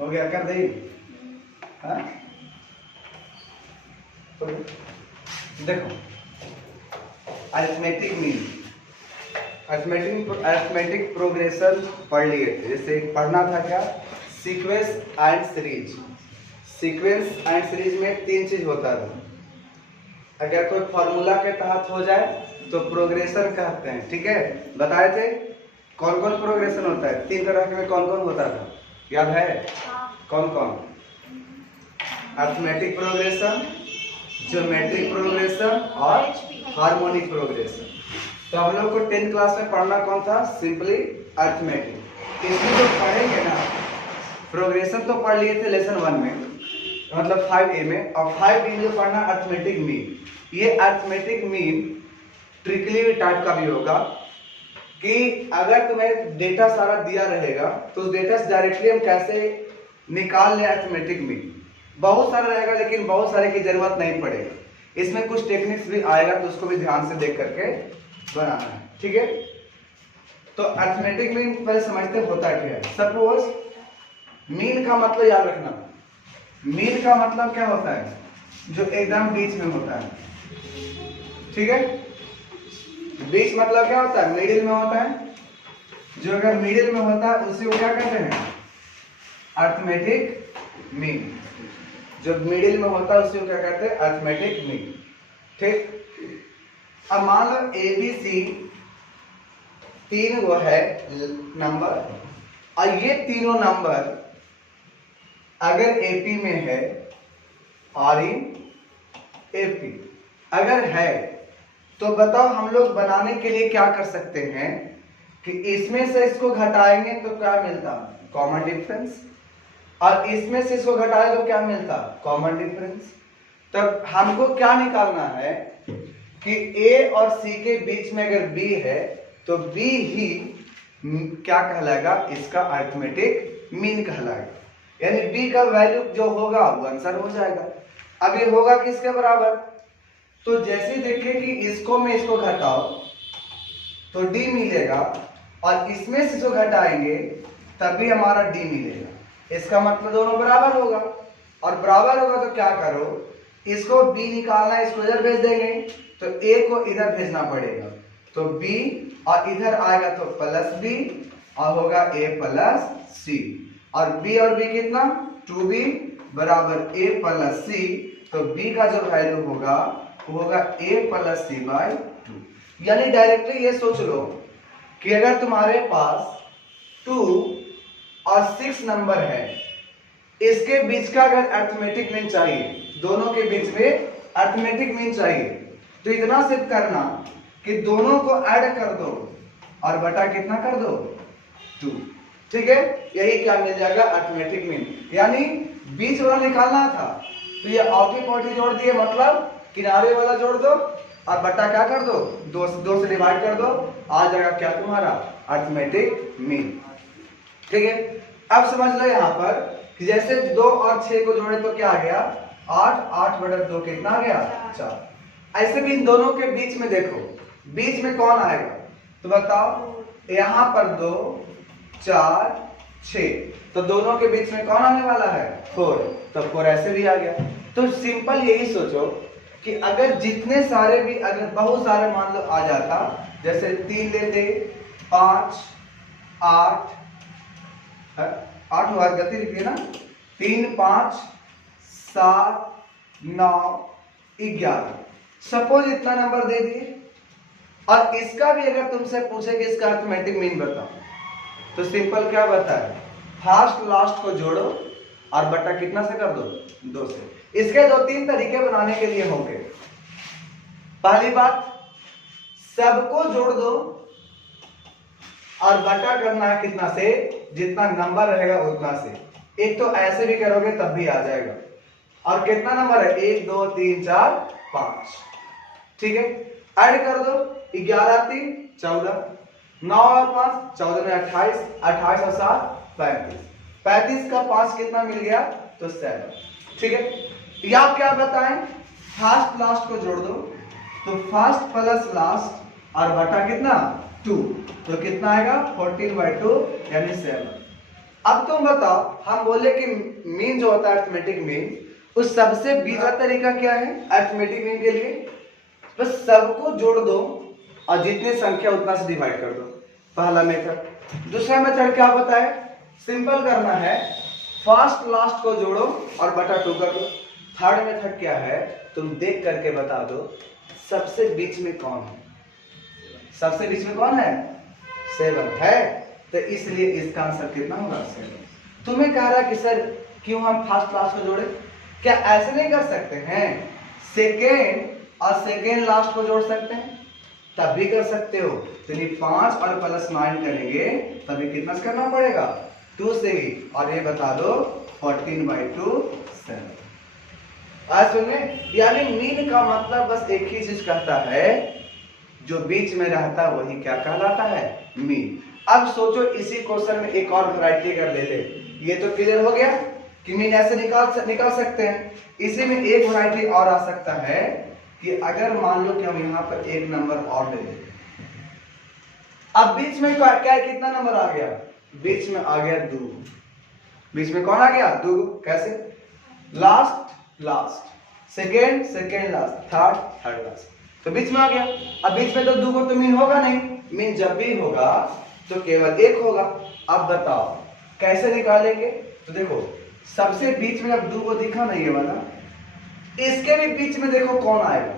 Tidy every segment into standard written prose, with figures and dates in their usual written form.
हो गया कर दे। हाँ तो देखो अरिथमेटिक मीन, अरिथमेटिक प्रोग्रेशन पढ़ लिए थे। जैसे पढ़ना था क्या, sequence and series. Sequence and series में तीन चीज होता था। अगर कोई फॉर्मूला के तहत हो जाए तो प्रोग्रेशन कहते हैं, ठीक है। बताए थे कौन कौन प्रोग्रेशन होता है, तीन तरह के में कौन कौन होता था, याद है? कौन कौन? अरिथमेटिक प्रोग्रेशन, ज्योमेट्रिक प्रोग्रेशन और हार्मोनिक प्रोग्रेशन। तो हम लोग को 10th क्लास में पढ़ना कौन था, सिंपली अरिथमेटिक। इसमें जो पढ़ेंगे ना, प्रोग्रेशन तो पढ़ लिए थे लेसन 1 में, मतलब 5A में, और 5B में पढ़ना अरिथमेटिक मीन। ये अरिथमेटिक मीन ट्रिकली टाइप का भी होगा कि अगर तुम्हें डेटा सारा दिया रहेगा तो उस डेटा से डायरेक्टली हम कैसे निकाल लें अरिथमेटिक मीन। बहुत सारा रहेगा लेकिन बहुत सारे की जरूरत नहीं पड़ेगा। इसमें कुछ टेक्निक्स भी आएगा तो उसको भी ध्यान से देख करके बनाना है, ठीक है। तो अरिथमेटिक मीन पहले समझते होता क्या है। सपोज मीन का मतलब याद रखना, मीन का मतलब क्या होता है, जो एकदम बीच में होता है, ठीक है। बीच मतलब क्या होता है, मिडिल में होता है। जो अगर मिडिल में होता है उसी को क्या कहते हैं, अरिथमेटिक मीन। जो मिडिल में होता है उसी को क्या कहते हैं, अरिथमेटिक मीन, ठीक। अब मान लो ABC तीन वो है नंबर, और ये तीनों नंबर अगर AP में है और AP अगर है तो बताओ हम लोग बनाने के लिए क्या कर सकते हैं कि इसमें से इसको घटाएंगे तो क्या मिलता, कॉमन डिफरेंस, और इसमें से इसको घटाए तो क्या मिलता, कॉमन डिफरेंस। तब हमको क्या निकालना है कि A और C के बीच में अगर B है तो B ही क्या कहलाएगा, इसका अरिथमेटिक मीन कहलाएगा। यानी B का वैल्यू जो होगा वो आंसर हो जाएगा। अब ये होगा किसके बराबर, तो जैसे देखें कि इसको में इसको घटाओ तो D मिलेगा, और इसमें से इसको घटाएंगे तभी हमारा D मिलेगा। इसका मतलब दोनों बराबर होगा, और बराबर होगा तो क्या करो, इसको B निकालना, इसको इधर भेज देंगे तो A को इधर भेजना पड़ेगा, तो B और इधर आएगा तो प्लस B और होगा A प्लस C, और B और B कितना, 2B बराबर A प्लस C। तो B का जो वैल्यू होगा वो होगा A प्लस C बाई 2। यानी डायरेक्टली ये सोच लो कि अगर तुम्हारे पास 2 और 6 नंबर है, इसके बीच का अगर अरिथमेटिक मीन चाहिए, दोनों के बीच में अरिथमेटिक मीन चाहिए, तो इतना सिर्फ करना कि दोनों को ऐड कर दो और बटा कितना कर दो, 2, ठीक है। यही क्या मिल जाएगा, अरिथमेटिक मीन। यानी बीच वाला निकालना था तो ये आउटी पॉटी जोड़ दिए, मतलब किनारे वाला जोड़ दो और बटा क्या कर दो, 2 से डिवाइड कर दो, आ जाएगा क्या तुम्हारा, अरिथमेटिक मीन, ठीक है। अब समझ लो यहाँ पर कि जैसे 2 और 6 को जोड़े तो क्या आ गया, 8, 8 बटा 2 कितना आ गया, 4। ऐसे भी इन दोनों के बीच में देखो, बीच में कौन आएगा, तो बताओ, यहाँ पर 2, 4, 6, तो दोनों के बीच में कौन आने वाला है, 4, तो 4 ऐसे भी आ गया। तो सिंपल यही सोचो कि अगर जितने सारे भी, अगर बहुत सारे मान लो आ जाता, जैसे 3 लेते, 5, 8 हुआ, गलती लिखिए ना, 3, 5, 7, 9, 11, सपोज इतना नंबर दे दिए। और इसका भी अगर तुमसे पूछे कि इसका अरिथमेटिक मीन बताओ, तो सिंपल क्या बताए, फर्स्ट लास्ट को जोड़ो और बटा कितना से कर दो, 2 से। इसके 2-3 तरीके बनाने के लिए होंगे। पहली बात, सबको जोड़ दो और बटा करना है कितना से, जितना नंबर रहेगा उतना से। एक तो ऐसे भी करोगे तब भी आ जाएगा। और कितना नंबर है, 1, 2, 3, 4, 5, ठीक है। ऐड कर दो, 11, 3, 14, 9 और 5, 14 में 28, 28 और 7, 35, 35 का 5 कितना मिल गया, तो 7, ठीक है। या क्या बताएं, फर्स्ट लास्ट को जोड़ दो, तो फर्स्ट प्लस लास्ट और बटा कितना, 2, तो कितना आएगा, 14/2 यानी 7। अब तुम बताओ, हम बोले कि मीन जो होता है अर्थमेटिक मीन, उस सबसे बीजा तरीका क्या है अर्थमेटिक मीन के लिए? बस सबको जोड़ दो और जितनी संख्या उतना से डिवाइड कर दो, पहला मेथड। दूसरा मेथड क्या बताए? सिंपल करना है, फर्स्ट लास्ट को जोड़ो और बटा 2 कर दो। थर्ड मेथड क्या है, तुम देख करके बता दो सबसे बीच में कौन है। सबसे बीच में कौन है? 7 है, तो इसलिए इसका आंसर कितना होगा? 7। तुम्हें कह रहा है कि सर क्यों हम फर्स्ट लास्ट को जोड़े? क्या ऐसे नहीं कर सकते हैं? सेकेंड और सेकेंड लास्ट को जोड़ सकते हैं, तब भी कर सकते हो। तो 5 और प्लस 9 करेंगे तभी कितना करना पड़ेगा? 2 से ही। और ये बता दो 14/2 7। आज सुनिए, यानी मीन का मतलब बस एक ही चीज कहता है, जो बीच में रहता है वही क्या कहलाता है? मीन। अब सोचो इसी क्वेश्चन में एक और वैरायटी अगर ले ले, ये तो क्लियर हो गया कि मीन ऐसे निकाल सकते हैं। इसी में एक वैरायटी और आ सकता है कि अगर मान लो कि हम यहाँ पर एक नंबर और ले लें, अब बीच में क्या कितना नंबर आ गया? बीच में आ गया 2। बीच में कौन आ गया? 2। कैसे? Last last, second second last, third third last, तो बीच में आ गया। अब बीच में तो 2 को तो मीन होगा नहीं, मीन जब भी होगा तो केवल 1 होगा। अब बताओ कैसे निकालेंगे? तो देखो सबसे बीच में जब 2 को दिखा नहीं है वाला, इसके भी बीच में देखो कौन आएगा,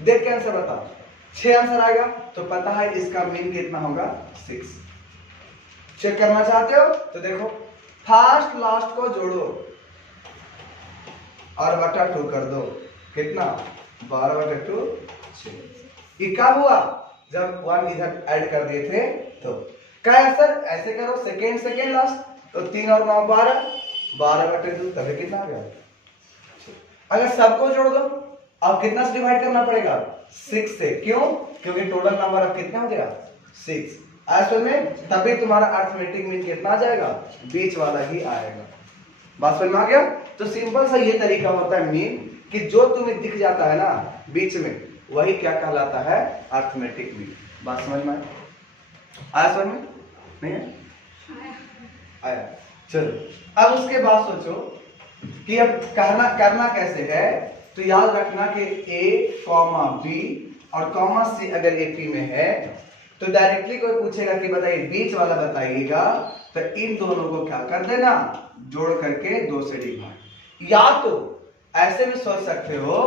देख के आंसर बताओ। 6 आंसर आएगा, तो पता है इसका मीन कितना होगा? 6। चेक करना चाहते हो तो देखो, फर्स्ट लास्ट को जोड़ो और बटा 2 कर दो, कितना? 12/2 6। ये कब हुआ? जब 1 इधर ऐड कर दिए थे तो। क्या सर ऐसे करो, सेकेंड सेकेंड लास्ट, तो 3 और 9 12, 12/2, तभी कितना आ गया? अगर सबको जोड़ दो, अब कितना से डिवाइड करना पड़ेगा? 6 से। क्यों? क्योंकि टोटल नंबर अब कितना हो गया? 6। असल में तभी तुम्हारा अर्थमेटिक मीन कितना आ जाएगा? बीच वाला ही आएगा। बात समझ में आ गया? तो सिंपल सा ये तरीका होता है मीन, कि जो तुम्हें दिख जाता है ना बीच में, वही क्या कहलाता है? Arithmetic mean. बात समझ में आया? समझ में नहीं आया? चलो अब उसके बाद सोचो कि अब करना कैसे है। तो याद रखना कि A, B और C अगर AP में है तो डायरेक्टली कोई पूछेगा कि बताइए बीच वाला बताइएगा, तो इन दोनों को क्या कर देना? जोड़ करके 2 से डिवाइड। या तो ऐसे भी सोच सकते हो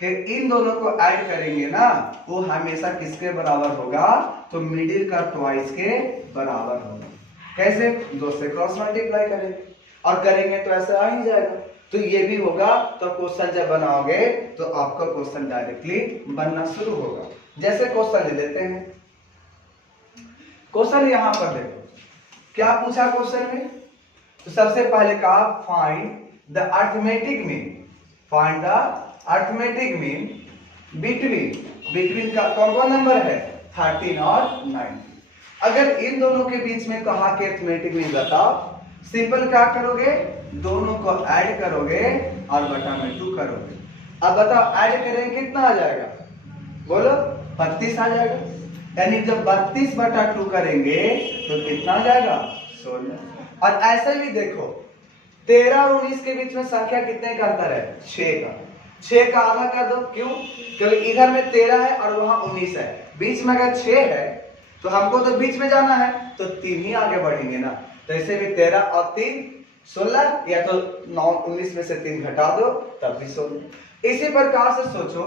कि इन दोनों को ऐड करेंगे ना, वो हमेशा किसके बराबर होगा? तो मिडिल का ट्वाइस के बराबर होगा। कैसे? 2 से क्रॉस मल्टीप्लाई करेंगे और करेंगे तो ऐसा आ ही जाएगा। तो ये भी होगा। तो क्वेश्चन जब बनाओगे तो आपका क्वेश्चन डायरेक्टली बनना शुरू होगा। जैसे क्वेश्चन ले लेते हैं, क्वेश्चन यहां पर देखो क्या पूछा क्वेश्चन में। तो सबसे पहले कहा find the arithmetic mean. Find the arithmetic mean between का कौन नंबर है? 13 और 19। अगर इन दोनों के बीच में कहा कि अर्थमेटिक मीन बताओ, सिंपल क्या करोगे? दोनों को ऐड करोगे और बटा में 2 करोगे। अब बताओ ऐड करेंगे कितना आ जाएगा? बोलो 32 आ जाएगा। यानी जब 32/2 करेंगे तो कितना आ जाएगा? 16। और ऐसे भी देखो 13 और 19 के बीच में संख्या कितने का अंतर है? 6 का। 6 का आधा कर दो। क्यों? क्योंकि इधर में 13 है और वहां 19 है। बीच में अगर 6 है तो हमको तो बीच में जाना है, तो 3 ही आगे बढ़ेंगे ना। तो ऐसे भी 13 और 3 16, या तो 9 19 में से 3 घटा दो तब भी 16। इसी प्रकार से सोचो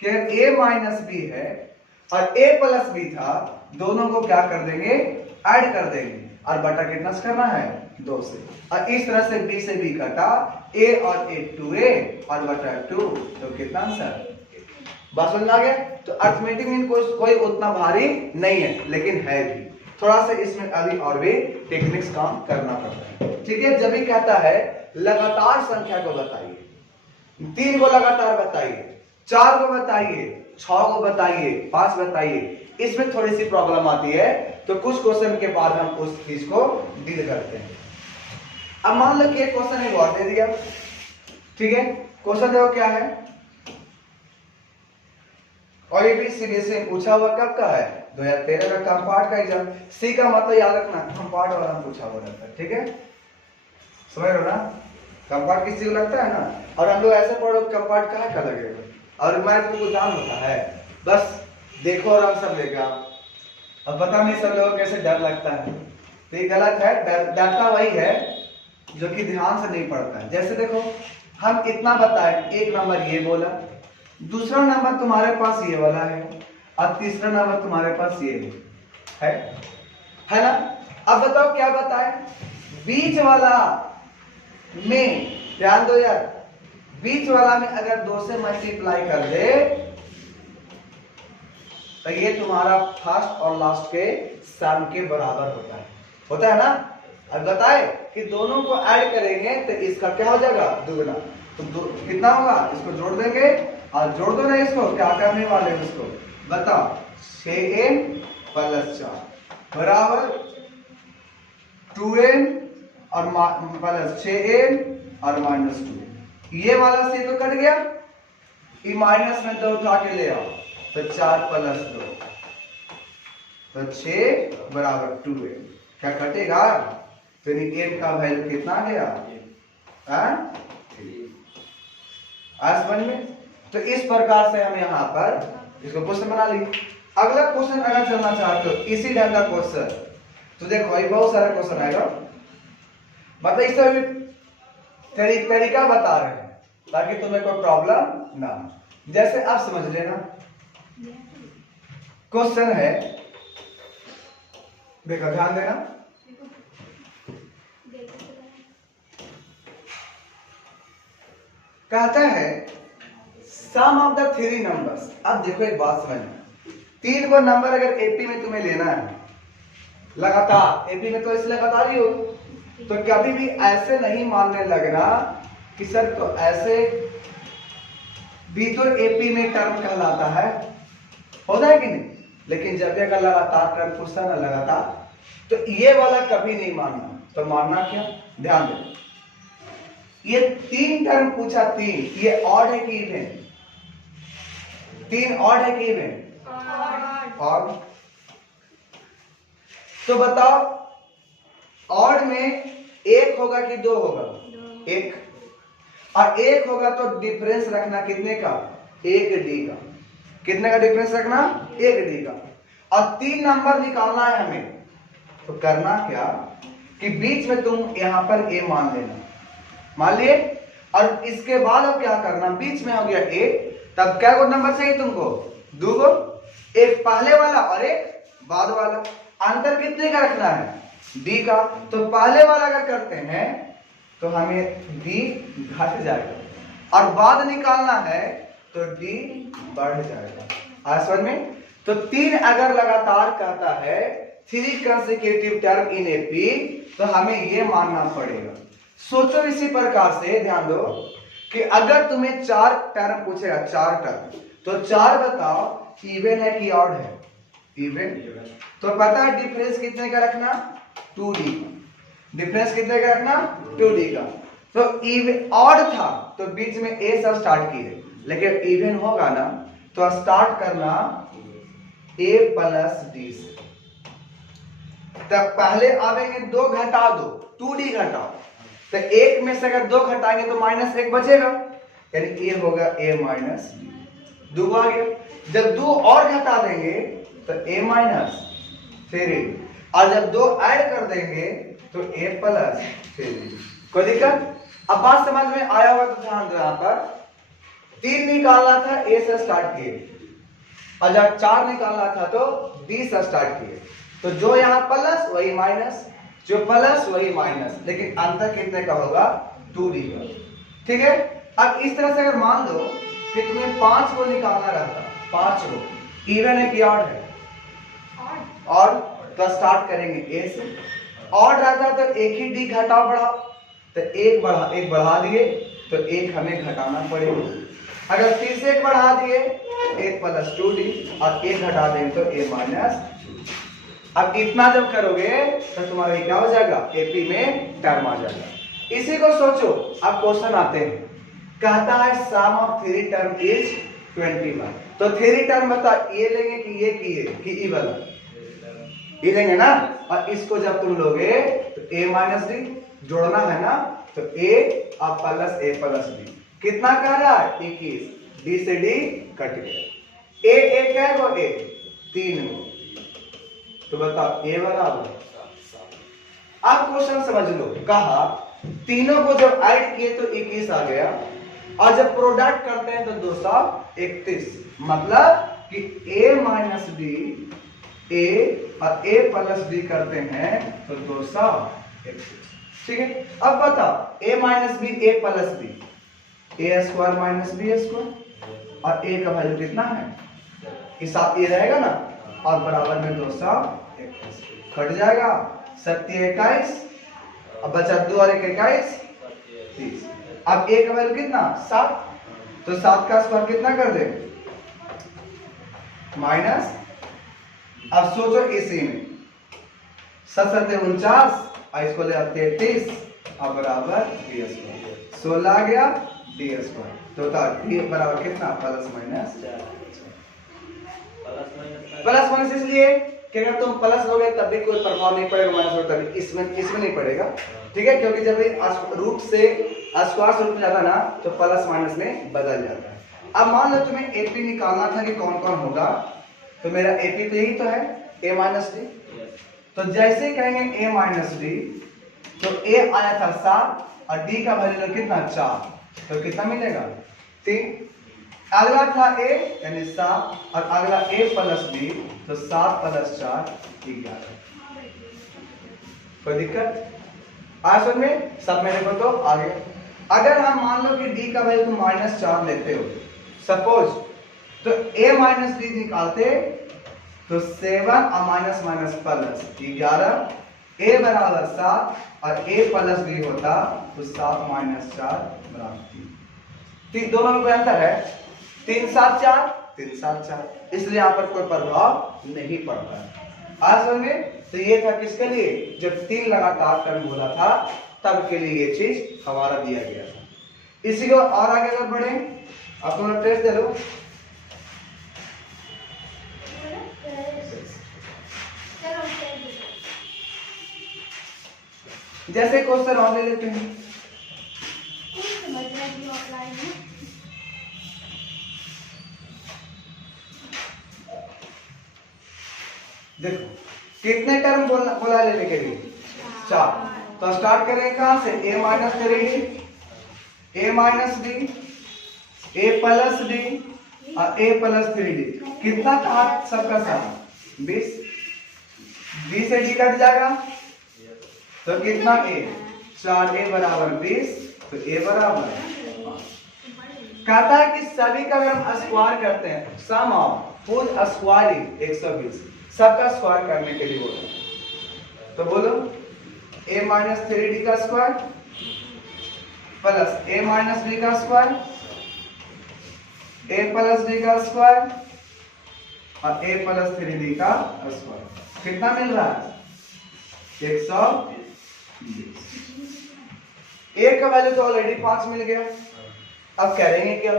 कि अगर a माइनस बी है और a प्लस बी था, दोनों को क्या कर देंगे? ऐड कर देंगे और बटा कितना से करना है? 2 से। और इस तरह से b से b कटा, a और a 2a और बटा 2, तो कितना आंसर? बात समझ में आ गया? तो अर्थमेटिक मीन कोई उतना भारी नहीं है, लेकिन है भी थोड़ा सा इसमें अभी और भी टेक्निक्स काम करना पड़ता है। ठीक है? जब भी कहता है लगातार संख्या को बताइए, 3 को लगातार बताइए, 4 को बताइए, 6 को बताइए, 5 बताइए, इसमें थोड़ी सी प्रॉब्लम आती है। तो कुछ क्वेश्चन के बाद हम उस चीज को डील करते हैं। अब मान लो कि एक क्वेश्चन एक और दे दिया। ठीक है? क्वेश्चन देखो क्या है, और ये भी सीबीएसई में पूछा हुआ कब का है? 2013 का कंपार्ट का एग्जाम। सी का मतलब याद रखना, कंपार्ट वाला पूछा हुआ रहता है, ठीक है, समझ रहे हो ना। कंपार्ट किसी को लगता है ना, और हम लोग ऐसे पढ़ो कंपार्ट कहाँ का लगेगा, और मैथ में कुछ जान होता है, बस देखो और आंसर देगा। अब पता नहीं सब लोगों को कैसे डर लगता है, तो ये गलत है। डरता वही है जो कि ध्यान से नहीं पढ़ता है। जैसे देखो हम इतना बताएं, एक नंबर ये बोला, दूसरा नंबर तुम्हारे पास ये वाला है, और तीसरा नंबर तुम्हारे पास ये है ना। अब बताओ क्या बताएं, बीच वाला में, ध्यान दो यार, बीच वाला में अगर 2 से मल्टीप्लाई कर दे तो ये तुम्हारा फर्स्ट और लास्ट के सम के बराबर होता है ना। अब बताए कि दोनों को ऐड करेंगे तो इसका क्या हो जाएगा, दुगना। तो कितना होगा, इसको जोड़ देंगे, और जोड़ दो ना इसको, क्या करने वाले हैं इसको बताओ, 6n + 4 बराबर 2n और प्लस 6n और -2। ये वाला से तो कट गया, ये माइनस में 2 उठा के ले आओ, तो 4 + 2 तो 6 बराबर 2n। क्या कटेगा, तो n का वैल्यू कितना गया, आज समझ में। तो इस प्रकार से हम यहाँ पर इसको क्वेश्चन बना ली। अगला क्वेश्चन अगर चलना चाहते हो इसी ढंग का क्वेश्चन, तो देखो ये बहुत सारा क्वेश्चन आएगा, मतलब इस तरीका बता रहे हैं ताकि तुम्हें कोई प्रॉब्लम ना हो। जैसे आप समझ लेना, क्वेश्चन है, देखो ध्यान देना, कहता है सम ऑफ द 3 नंबर्स। अब देखो एक बात समझना, 3 को नंबर अगर एपी में तुम्हें लेना है लगातार, एपी में तो इसलिए लगातार ही हो, तो कभी भी ऐसे नहीं मानने लगना कि सर तो ऐसे भी तो एपी में टर्म कहलाता है, होता है कि नहीं। लेकिन जब भी अगर लगातार टर्म पूछता ना लगातार, तो ये वाला कभी नहीं मानना। तो मानना क्या, ध्यान दे, ये 3 टर्म पूछा, 3 ये ऑड है कि इवन, 3 ऑड है कि इवन, ऑड। तो बताओ ऑड में 1 होगा कि 2 होगा, 1, और 1 होगा तो डिफरेंस रखना कितने का, 1d का। कितने का डिफरेंस रखना, 1d का। और 3 नंबर निकालना है हमें, तो करना क्या कि बीच में तुम यहां पर a मान लेना, मान लिए, और इसके बाद अब क्या करना, बीच में हो गया a, तब क्या को नंबर चाहिए तुमको, 2 को, एक पहले वाला और एक बाद वाला। अंतर कितने का रखना है, d का। तो पहले वाला अगर करते हैं तो हमें d घट जाएगा, और बाद निकालना है तो d बढ़ जाएगा। आज समझ में। तो 3 अगर लगातार कहता है 3 कंसेक्यूटिव टर्म इन एपी, तो हमें ये मानना पड़ेगा। सोचो इसी प्रकार से, ध्यान दो कि अगर तुम्हें 4 टर्म पूछेगा, 4 टर्म, तो 4 बताओ इवन है कि ऑड है, इवन। तो पता है डिफरेंस कितने का रखना, 2d का। डिफरेंस कितने का रखना, 2d का। तो इवन ऑड था तो बीच में a से स्टार्ट किए, लेकिन इवन होगा ना तो स्टार्ट करना a + d से। तब पहले आवेंगे 2 घटा दो, 2d घटाओ, तो 1 में से अगर 2 घटाएंगे तो -1 बचेगा, यानी ये होगा a - 2 आ गया। जब 2 और घटा देंगे तो a - 3, और जब 2 ऐड कर देंगे तो a + 3। कोई दिक्कत। अब बात समझ में आया होगा तो ध्यान दो, यहां पर 3 निकालना था a से स्टार्ट किए, और जब 4 निकालना था तो d से स्टार्ट किए। तो जो यहाँ प्लस वही माइनस, जो प्लस वही माइनस, लेकिन अंतर कितने का होगा, 2d का। ठीक है। अब इस तरह से अगर मान लो कि तुम्हें 5 को निकालना रहता, 5 को इवन है कि ऑड है, और तो स्टार्ट करेंगे a से। ऑड रहता तो एक ही d घटाओ बढ़ाओ, तो एक बढ़ा दिए तो एक हमें घटाना पड़ेगा। अगर फिर से एक बढ़ा दिए 1 + 2d, और एक घटा दें तो a - अब इतना जब करोगे तो तुम्हारा क्या हो जाएगा, एपी में टर्म आ जाएगा। इसी को सोचो। अब क्वेश्चन आते हैं, कहता है सम ऑफ 3 टर्म इज 21। तो थ्योरी टर्म बता, ये लेंगे कि ये कि ई वाला ये लेंगे ना, और इसको जब तुम लोगे तो a माइनस डी जोड़ना है ना, तो a और प्लस a प्लस डी कितना कह रहा है 21, डी से डी कट गया, a क्या है वो a 3 गो, तो बताओ a बराबर। अब क्वेश्चन समझ लो, कहा तीनों को जब ऐड किए तो 21 आ गया, और जब प्रोडक्ट करते हैं तो 231, मतलब कि a माइनस डी a और a प्लस डी करते हैं तो 231। ठीक है, अब बताओ a minus b a plus b a square minus b square, और a का वैल्यू कितना है, इस साथ ये रहेगा ना, और बराबर में 221 कट जाएगा, 7 21, अब बचा 2 और 1 21 30। अब a का वैल्यू कितना 7, तो 7 का स्क्वायर कितना कर दे माइनस, अब सोचो इसी में 7 7 49, और इसको ले 33, अब बराबर डी स्क्वायर 16 आ गया डी स्क्वायर, तो डी बराबर कितना प्लस माइनस इसलिए कि अगर तुम प्लस लोगे तब भी कोई प्रभाव नहीं पड़ेगा, माइनस लोगे तभी इसमें नहीं पड़ेगा। ठीक है, क्योंकि जब रूट से स्क्वायर से रूट में जाता ना तो प्लस माइनस में बदल जाता है। अब मान लो तुम्हें एपी निकालना था कि कौन कौन होगा, तो मेरा एपी तो यही तो है a माइनस डी, तो जैसे कहेंगे a माइनस डी तो a आया था 7 और d का वैल्यू कितना 4, तो कितना मिलेगा 3, अगला था a यानी 7 और अगला a प्लस b, तो 7 प्लस 4 11। कोई दिक्कत आज समझ में, सब मेरे को तो आगे। अगर हम मान लो कि d का वैल्यू -4 लेते हो सपोज, तो a माइनस डी निकालते तो 7 और माइनस माइनस प्लस 11, a बराबर 7 और a प्लस डी होता तो 7 माइनस 4 बराबर 3। दोनों में कोई अंतर है, 3 7 4 3 7 4, इसलिए यहाँ पर कोई प्रभाव नहीं पड़ता है। आज समझे, तो ये था किसके लिए, जब 3 लगातार टर्म बोला था तब के लिए ये चीज हमारा दिया गया था। इसी को और आगे अगर बढ़े, आप तुम टेस्ट दे लो, जैसे क्वेश्चन और ले लेते हैं। देखो कितने टर्म बोला लेने के लिए 4, तो स्टार्ट करेंगे कहां से, a minus 3d, a minus d, a plus D और a प्लस 3d, कितना था सबका साथ 20, 20 से d कट जाएगा तो कितना a 4a बराबर 20, तो a बराबर 5। कहता है कि सभी का अगर हम स्क्वायर करते हैं, सम ऑफ फुल स्क्वायरिंग 120, सबका स्क्वायर करने के लिए बोलो, तो बोलो a माइनस 3d का square plus a minus d का स्क्वायर, a प्लस d का स्क्वायर और a प्लस 3d का स्क्वायर, कितना मिल रहा है 120। a का वैल्यू तो ऑलरेडी 5 मिल गया, अब करेंगे क्या,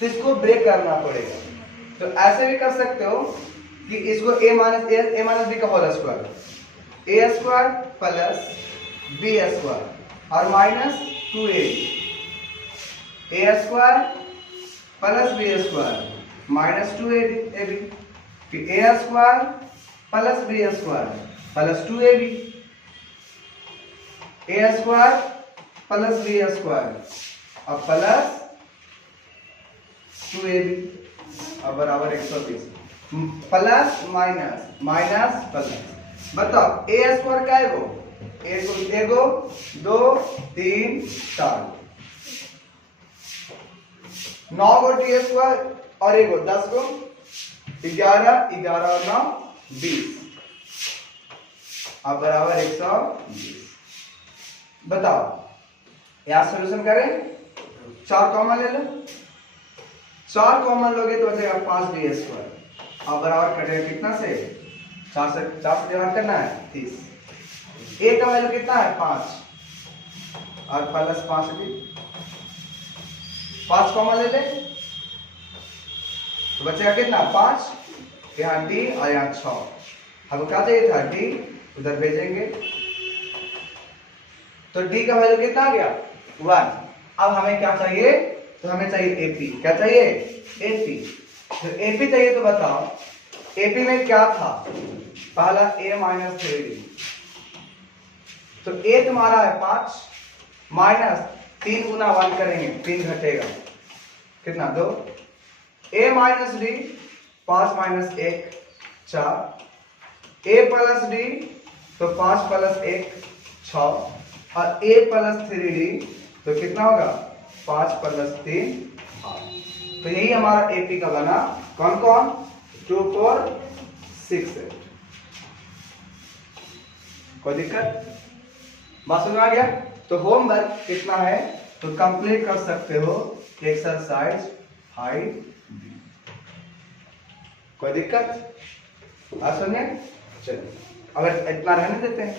तो इसको ब्रेक करना पड़ेगा। तो ऐसे भी कर सकते हो कि इसको a माइनस बी का whole square, a square plus b square और minus 2a, a square plus b square minus 2ab, फिर a square plus b square plus 2ab, a square plus b square और plus 2ab, अब बराबर 120, plus minus minus plus. बताओ a square का है वो, एगो 2 3 4, 9 गो टी स्क्वायर और एगो 10 गो 11 11 और 9 20, अब बराबर 120। बताओ यहां सोल्यूशन करें, 4 कॉमन ले लो, 4 कॉमन लोगे तो बचेगा 5b स्क्वायर, अब बराबर कटेगा कितना से 4 से डिवाइड करना है 30, a का वैल्यू कितना है 5 और प्लस 5b, 5 कॉमन ले ले, तो बचेगा कितना 5, यहाँ D और यहाँ 6। हमको क्या चाहिए था D, उधर भेजेंगे तो D का वैल्यू कितना आ गया 1। अब हमें क्या चाहिए, तो हमें चाहिए AP। क्या चाहिए AP। तो AP चाहिए तो बताओ AP में क्या था, पहला A माइनस 3D। तो A तुम्हारा है 5 माइनस 3 गुना 1 करेंगे 3 घटेगा कितना 2। A minus D 5 minus 1 4। A plus D तो 5 प्लस 1 6 और A प्लस 3D तो कितना होगा 5 प्लस 3 8। तो यही हमारा AP का बना। कौन कौन 2 4 6 8। कोई दिक्कत, बात समझ आ गया। तो होमवर्क कितना है तो कंप्लीट कर सकते हो एक्सरसाइज 5B। कोई दिक्कत, बात सुनिए। चलिए अगर इतना रहने देते हैं।